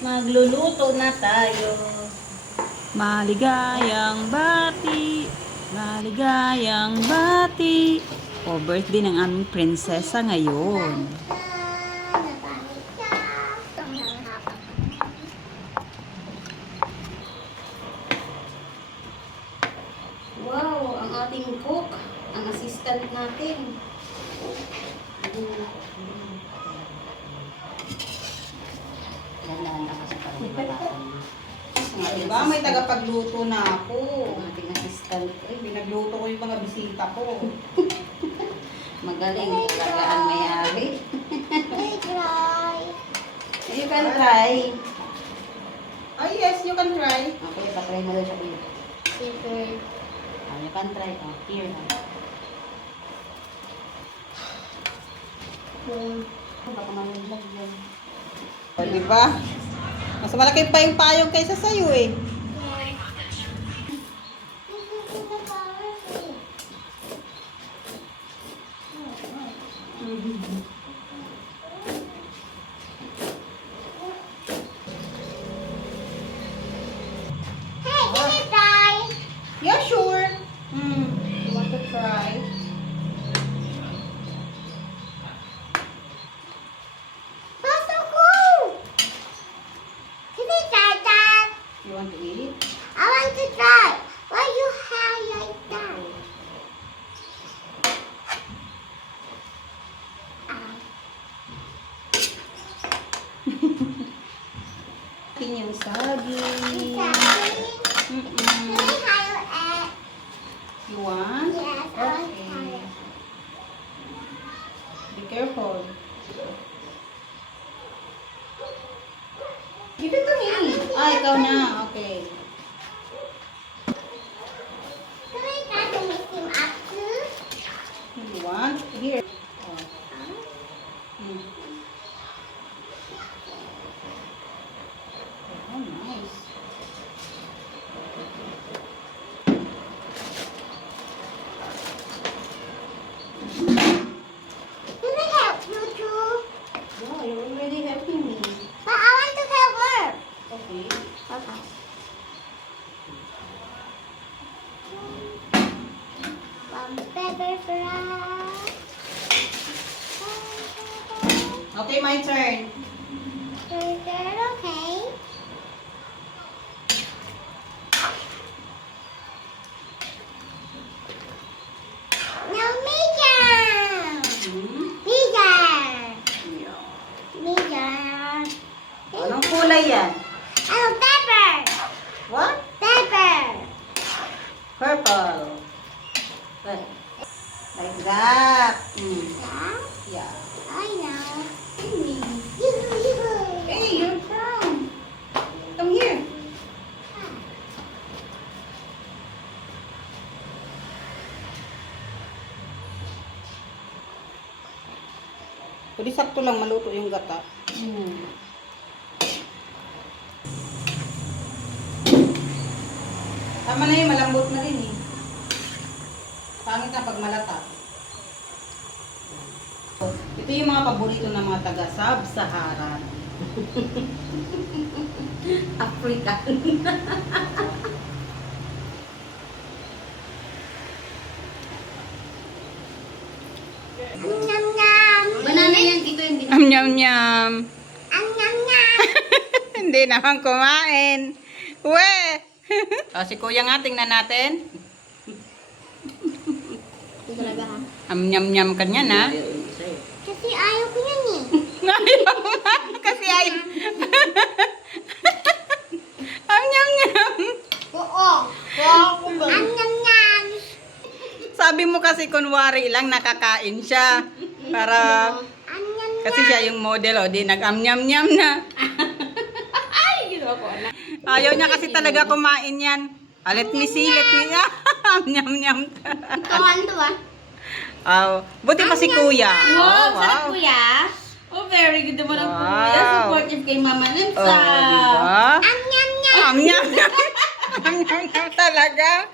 Magluluto na tayo. Maligayang bati, maligayang bati. O, birthday ng aming prinsesa ngayon. Wow, ang ating cook, ang assistant natin. Dahan-dahan lang kasi parang babaan mo. Diba, may tagapagluto na ako. Ang ating assistant. Ay, binagluto ko yung mga bisita ko. Magaling. Talagaan mayari. You can try. Ay, yes, you can try. Okay, patry mo daw siya kuya. You can try. Here na. Baka malaglag yan. O, diba? Mas malaki pa yung payong kaysa sa'yo eh. Yeah, sure. You want to try? You want to eat? Akin yung saging. You want? Okay. Be careful. Give it to me. Ah, ikaw na. Okay. You want? Here. Oh. Oh, nice. Yeah, you're already helping me. Okay. Okay, my turn. Hmm? Yeah. Anong kulay yan? What? Purple. Good. Like that. Yeah. Hey, your turn. Come here. Pwede sakto lang maluto yung gata. Tama na yun, malambot na rin eh. Pangit na pag malata. Ito yung mga paborito ng mga taga-Sub-Saharan. African. Banana yan. Ito yung binili. Nyam-nyam. Hindi naman kumain. We! O, si kuya nga, tingnan natin. Nyam-nyam ka niya na. Kasi ayaw ko yan eh. Ayaw nga, kasi ayaw. Nyam-nyam. Oo. Ang Sabi mo kasi kunwari lang nakakain siya. Para, kasi siya yung model, o, di nag-nyam-nyam na. Ayaw niya kasi talaga kumain yan. Let me see, let me see. Nyam-nyam. Kawan to ah. Buti pa si kuya. Wow, sarap kuya. Oh, very good naman ang kuya. Wow. Supportive kay Mama Nansa. Diba? Ang nyam nyam. Nyam-nyam. Nyam-nyam talaga.